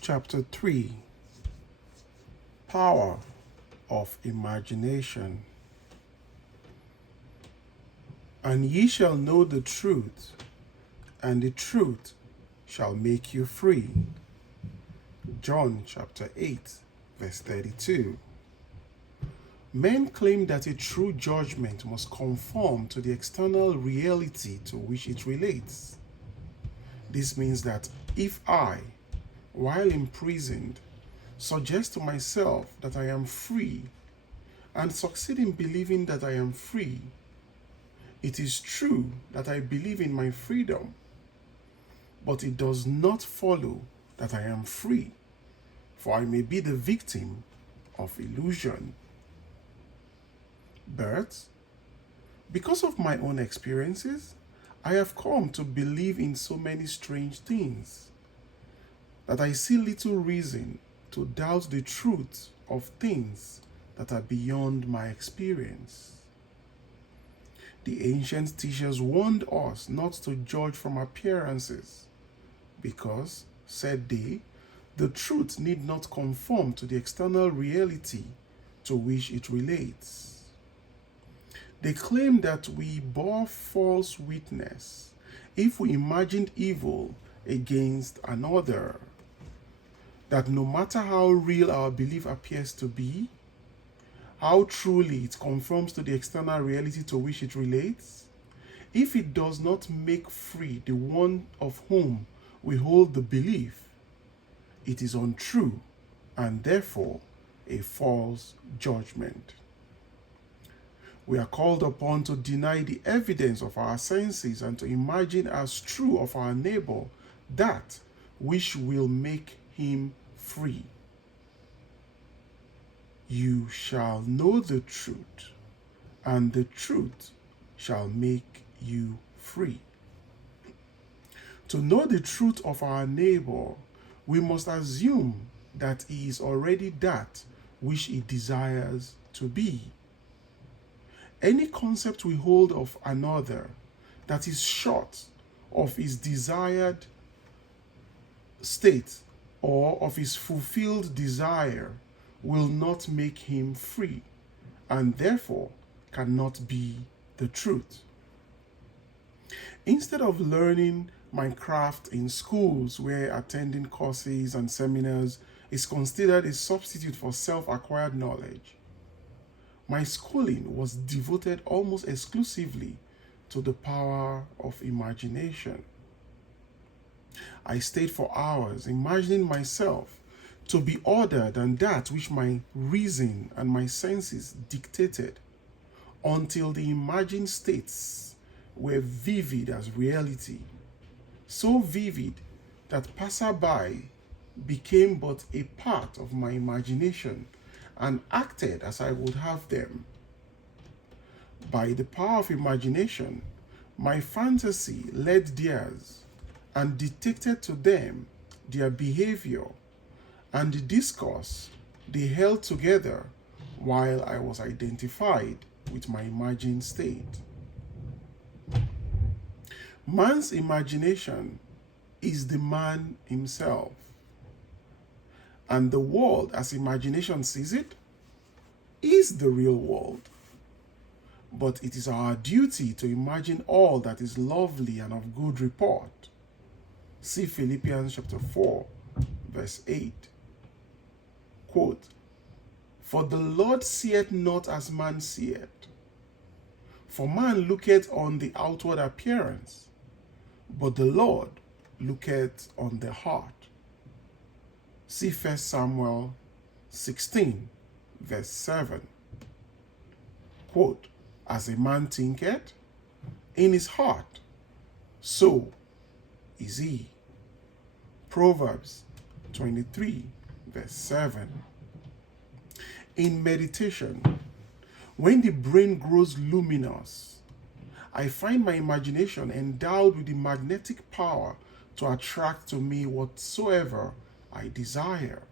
chapter 3, Power of Imagination. And ye shall know the truth, and the truth shall make you free. John chapter 8, verse 32. Men claim that a true judgment must conform to the external reality to which it relates. This means that if I, while imprisoned, suggest to myself that I am free and succeed in believing that I am free, it is true that I believe in my freedom, but it does not follow that I am free, for I may be the victim of illusion. But because of my own experiences, I have come to believe in so many strange things that I see little reason to doubt the truth of things that are beyond my experience. The ancient teachers warned us not to judge from appearances, because, said they, the truth need not conform to the external reality to which it relates. They claim that we bore false witness if we imagined evil against another, that no matter how real our belief appears to be, how truly it conforms to the external reality to which it relates, if it does not make free the one of whom we hold the belief, it is untrue and therefore a false judgment. We are called upon to deny the evidence of our senses and to imagine as true of our neighbor that which will make him free. You shall know the truth, and the truth shall make you free. To know the truth of our neighbor, we must assume that he is already that which he desires to be. Any concept we hold of another that is short of his desired state or of his fulfilled desire will not make him free, and therefore cannot be the truth. Instead of learning my craft in schools where attending courses and seminars is considered a substitute for self-acquired knowledge, my schooling was devoted almost exclusively to the power of imagination. I stayed for hours imagining myself to be other than that which my reason and my senses dictated, until the imagined states were vivid as reality, so vivid that passerby became but a part of my imagination and acted as I would have them. By the power of imagination, my fantasy led theirs and dictated to them their behavior and the discourse they held together while I was identified with my imagined state. Man's imagination is the man himself, and the world as imagination sees it is the real world. But it is our duty to imagine all that is lovely and of good report. See Philippians chapter 4, verse 8. Quote, "For the Lord seeth not as man seeth. For man looketh on the outward appearance, but the Lord looketh on the heart." See 1 Samuel 16, verse 7. Quote, "As a man thinketh in his heart, so is he." Proverbs 23, verse 7. In meditation, when the brain grows luminous, I find my imagination endowed with the magnetic power to attract to me whatsoever I desire.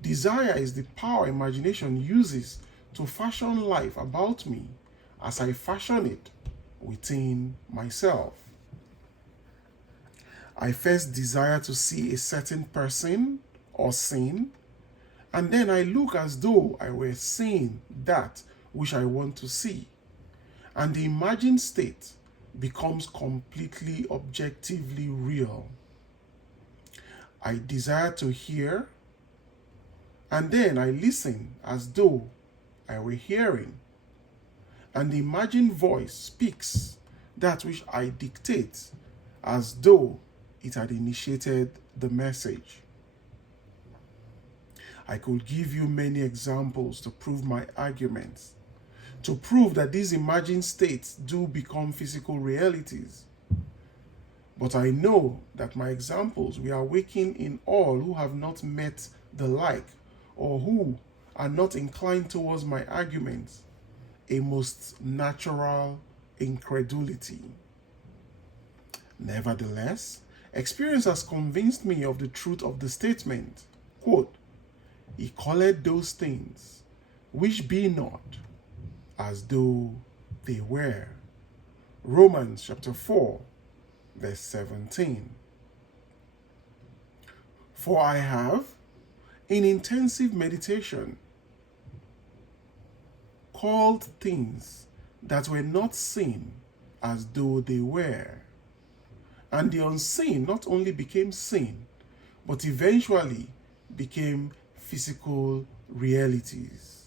Desire is the power imagination uses to fashion life about me as I fashion it within myself. I first desire to see a certain person or scene, and then I look as though I were seeing that which I want to see. And the imagined state becomes completely objectively real. I desire to hear, and then I listen as though I were hearing. And the imagined voice speaks that which I dictate as though it had initiated the message. I could give you many examples to prove my arguments, to prove that these imagined states do become physical realities. But I know that my examples will awaken in all who have not met the like, or who are not inclined towards my arguments, a most natural incredulity. Nevertheless, experience has convinced me of the truth of the statement, quote, "He calleth those things which be not as though they were." Romans chapter 4, verse 17. For I have, in intensive meditation, called things that were not seen as though they were. And the unseen not only became seen, but eventually became physical realities.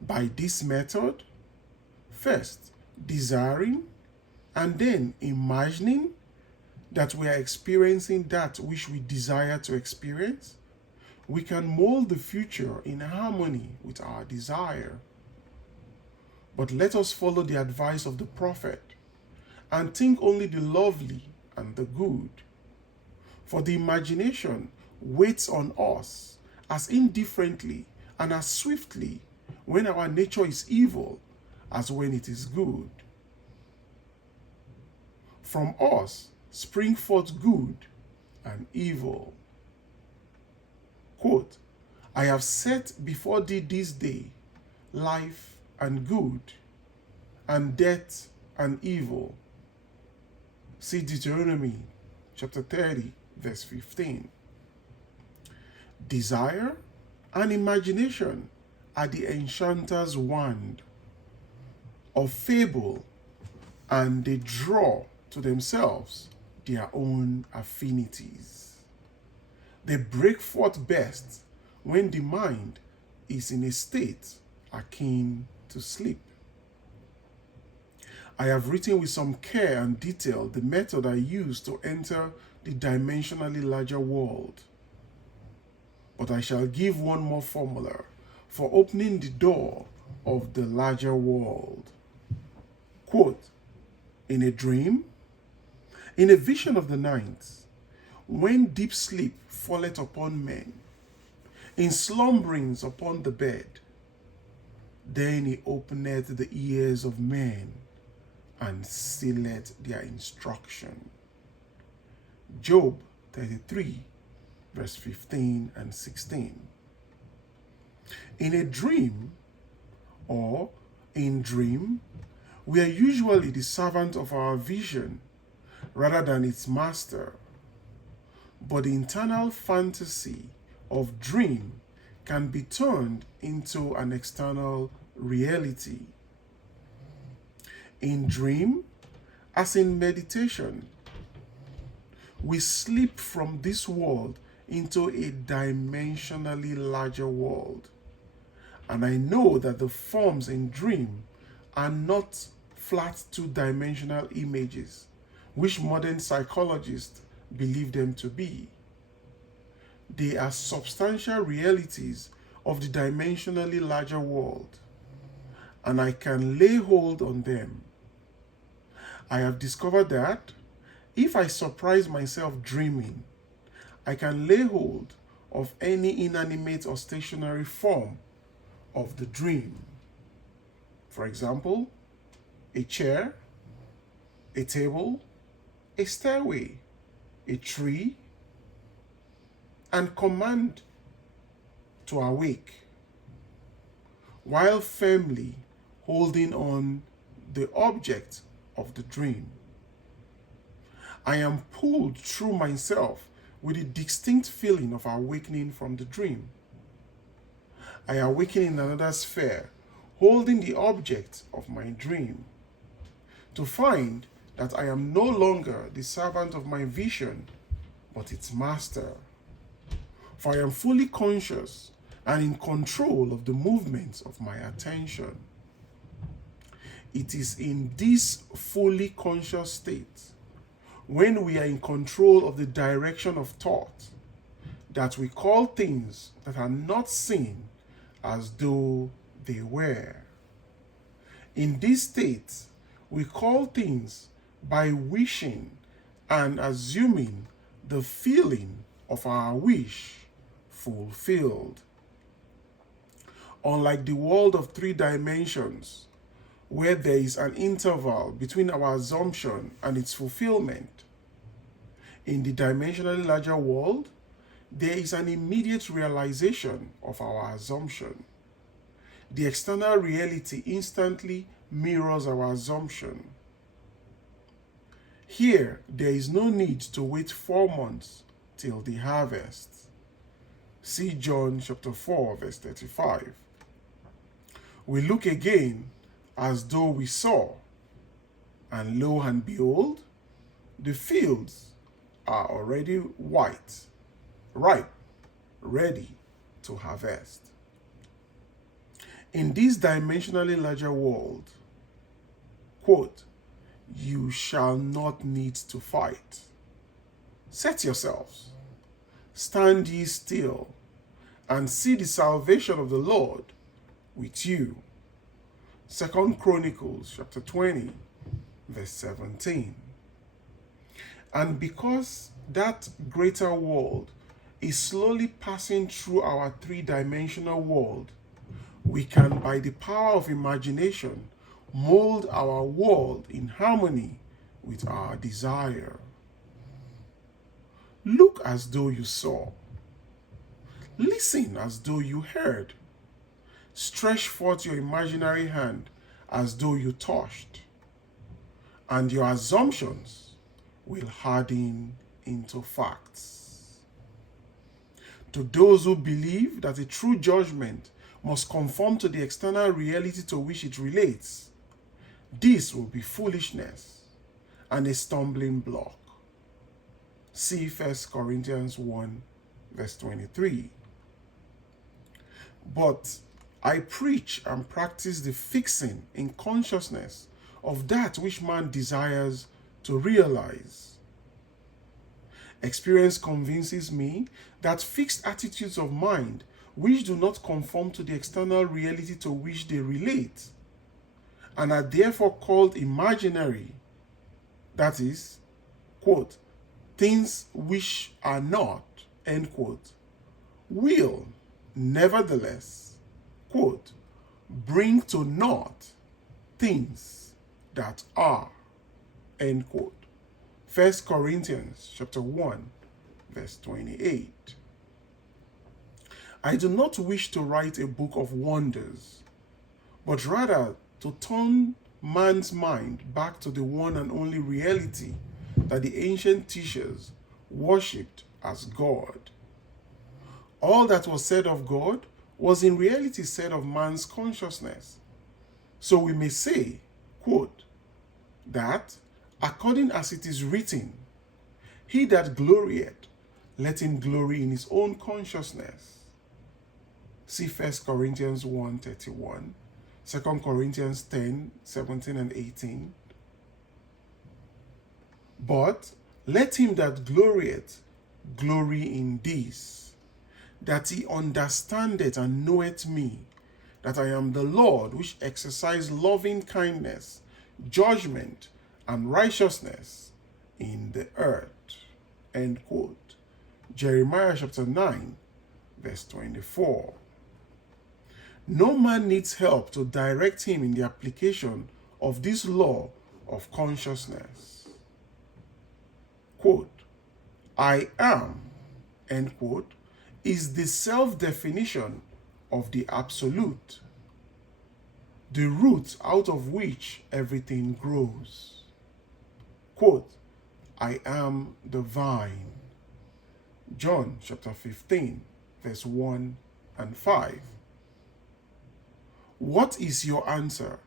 By this method, first desiring and then imagining that we are experiencing that which we desire to experience, we can mold the future in harmony with our desire. But let us follow the advice of the prophet and think only the lovely and the good. For the imagination waits on us as indifferently and as swiftly when our nature is evil as when it is good. From us spring forth good and evil. Quote, "I have set before thee this day life and good, and death and evil." See Deuteronomy chapter 30, verse 15. Desire and imagination are the enchanter's wand of fable, and they draw to themselves their own affinities. They break forth best when the mind is in a state akin to sleep. I have written with some care and detail the method I use to enter the dimensionally larger world. But I shall give one more formula for opening the door of the larger world. Quote, "In a dream, in a vision of the night, when deep sleep falleth upon men, in slumberings upon the bed, then he openeth the ears of men and sealeth their instruction." Job 33, verse 15 and 16. In a dream or in dream, we are usually the servant of our vision rather than its master. But the internal fantasy of dream can be turned into an external reality. In dream, as in meditation, we slip from this world into a dimensionally larger world. And I know that the forms in dream are not flat two-dimensional images, which modern psychologists believe them to be. They are substantial realities of the dimensionally larger world, and I can lay hold on them. I have discovered that if I surprise myself dreaming, I can lay hold of any inanimate or stationary form of the dream. For example, a chair, a table, a stairway, a tree, and command to awake, while firmly holding on the object of the dream. I am pulled through myself with a distinct feeling of awakening from the dream. I awaken in another sphere, holding the object of my dream, to find that I am no longer the servant of my vision, but its master. For I am fully conscious and in control of the movements of my attention. It is in this fully conscious state, when we are in control of the direction of thought, that we call things that are not seen as though they were. In this state, we call things by wishing and assuming the feeling of our wish fulfilled. Unlike the world of 3 dimensions, where there is an interval between our assumption and its fulfillment, in the dimensionally larger world, there is an immediate realization of our assumption. The external reality instantly mirrors our assumption. Here, there is no need to wait 4 months till the harvest. See John chapter 4, verse 35. We look again as though we saw, and lo and behold, the fields are already white, ripe, ready to harvest. In this dimensionally larger world, quote, you shall not need to fight. Set yourselves, stand ye still, and see the salvation of the Lord with you. 2 Chronicles chapter 20, verse 17. And because that greater world is slowly passing through our 3-dimensional world, we can, by the power of imagination, mold our world in harmony with our desire. Look as though you saw. Listen as though you heard. Stretch forth your imaginary hand as though you touched, and your assumptions will harden into facts. To those who believe that a true judgment must conform to the external reality to which it relates, this will be foolishness and a stumbling block. See 1 Corinthians 1, verse 23. But I preach and practice the fixing in consciousness of that which man desires to realize. Experience convinces me that fixed attitudes of mind which do not conform to the external reality to which they relate, and are therefore called imaginary, that is, quote, things which are not, end quote, will nevertheless, quote, bring to naught things that are, end quote. 1 Corinthians chapter 1, verse 28. I do not wish to write a book of wonders, but rather to turn man's mind back to the one and only reality that the ancient teachers worshipped as God. All that was said of God was in reality said of man's consciousness. So we may say, quote, that according as it is written, he that glorieth, let him glory in his own consciousness. See 1 Corinthians 1:31, 2 Corinthians 10:17 and 18. But let him that glorieth glory in this, that he understandeth and knoweth me, that I am the Lord which exercise loving kindness, judgment, and righteousness in the earth. End quote. Jeremiah chapter 9, verse 24. No man needs help to direct him in the application of this law of consciousness. Quote, I am, end quote, is the self-definition of the absolute, the root out of which everything grows. Quote, I am the vine. John chapter 15, verse 1 and 5. What is your answer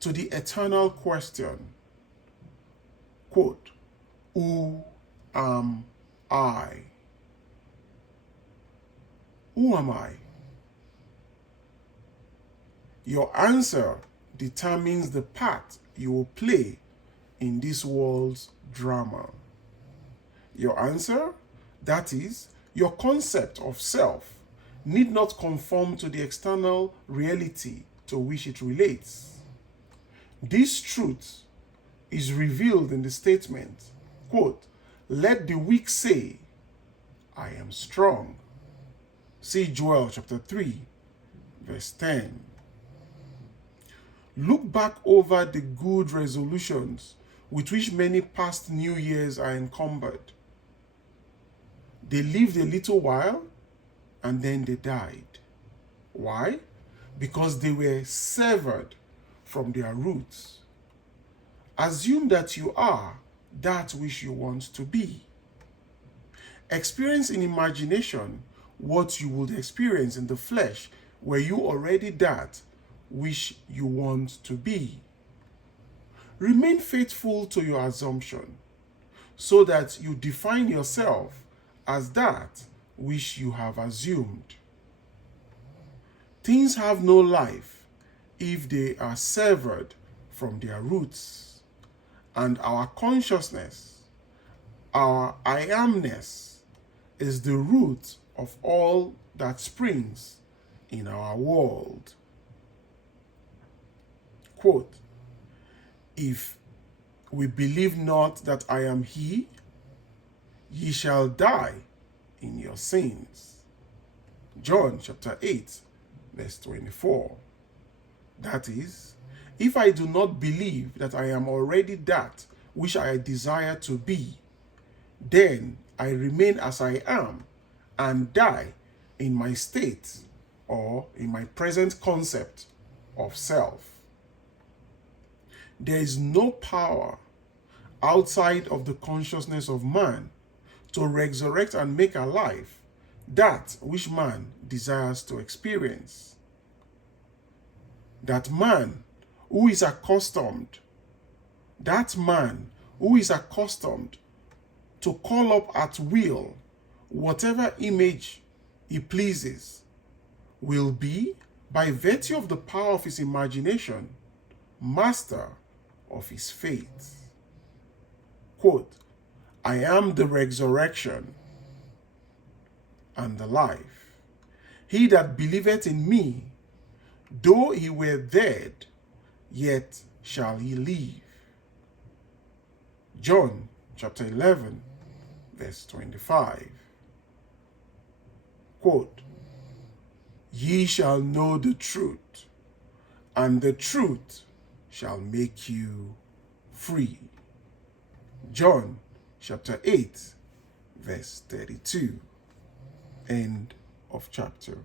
to the eternal question? Quote, who am I? Who am I? Your answer determines the part you will play in this world's drama. Your answer, that is, your concept of self, need not conform to the external reality to which it relates. This truth is revealed in the statement, quote, let the weak say, I am strong. See Joel chapter 3, verse 10. Look back over the good resolutions with which many past New Years are encumbered. They lived a little while and then they died. Why? Because they were severed from their roots. Assume that you are that which you want to be. Experience in imagination what you would experience in the flesh were you already that which you want to be. Remain faithful to your assumption so that you define yourself as that which you have assumed. Things have no life if they are severed from their roots, and our consciousness, our I amness, is the root of all that springs in our world. Quote, if we believe not that I am he, ye shall die in your sins. John chapter 8, verse 24. That is, if I do not believe that I am already that which I desire to be, then I remain as I am and die in my state or in my present concept of self. There is no power outside of the consciousness of man to resurrect and make alive that which man desires to experience. That man who is accustomed to call up at will whatever image he pleases will be, by virtue of the power of his imagination, master of his fate. Quote, I am the resurrection and the life. He that believeth in me, though he were dead, yet shall he live. John chapter 11, verse 25. Quote, ye shall know the truth, and the truth shall make you free. John chapter 8, verse 32. End of chapter.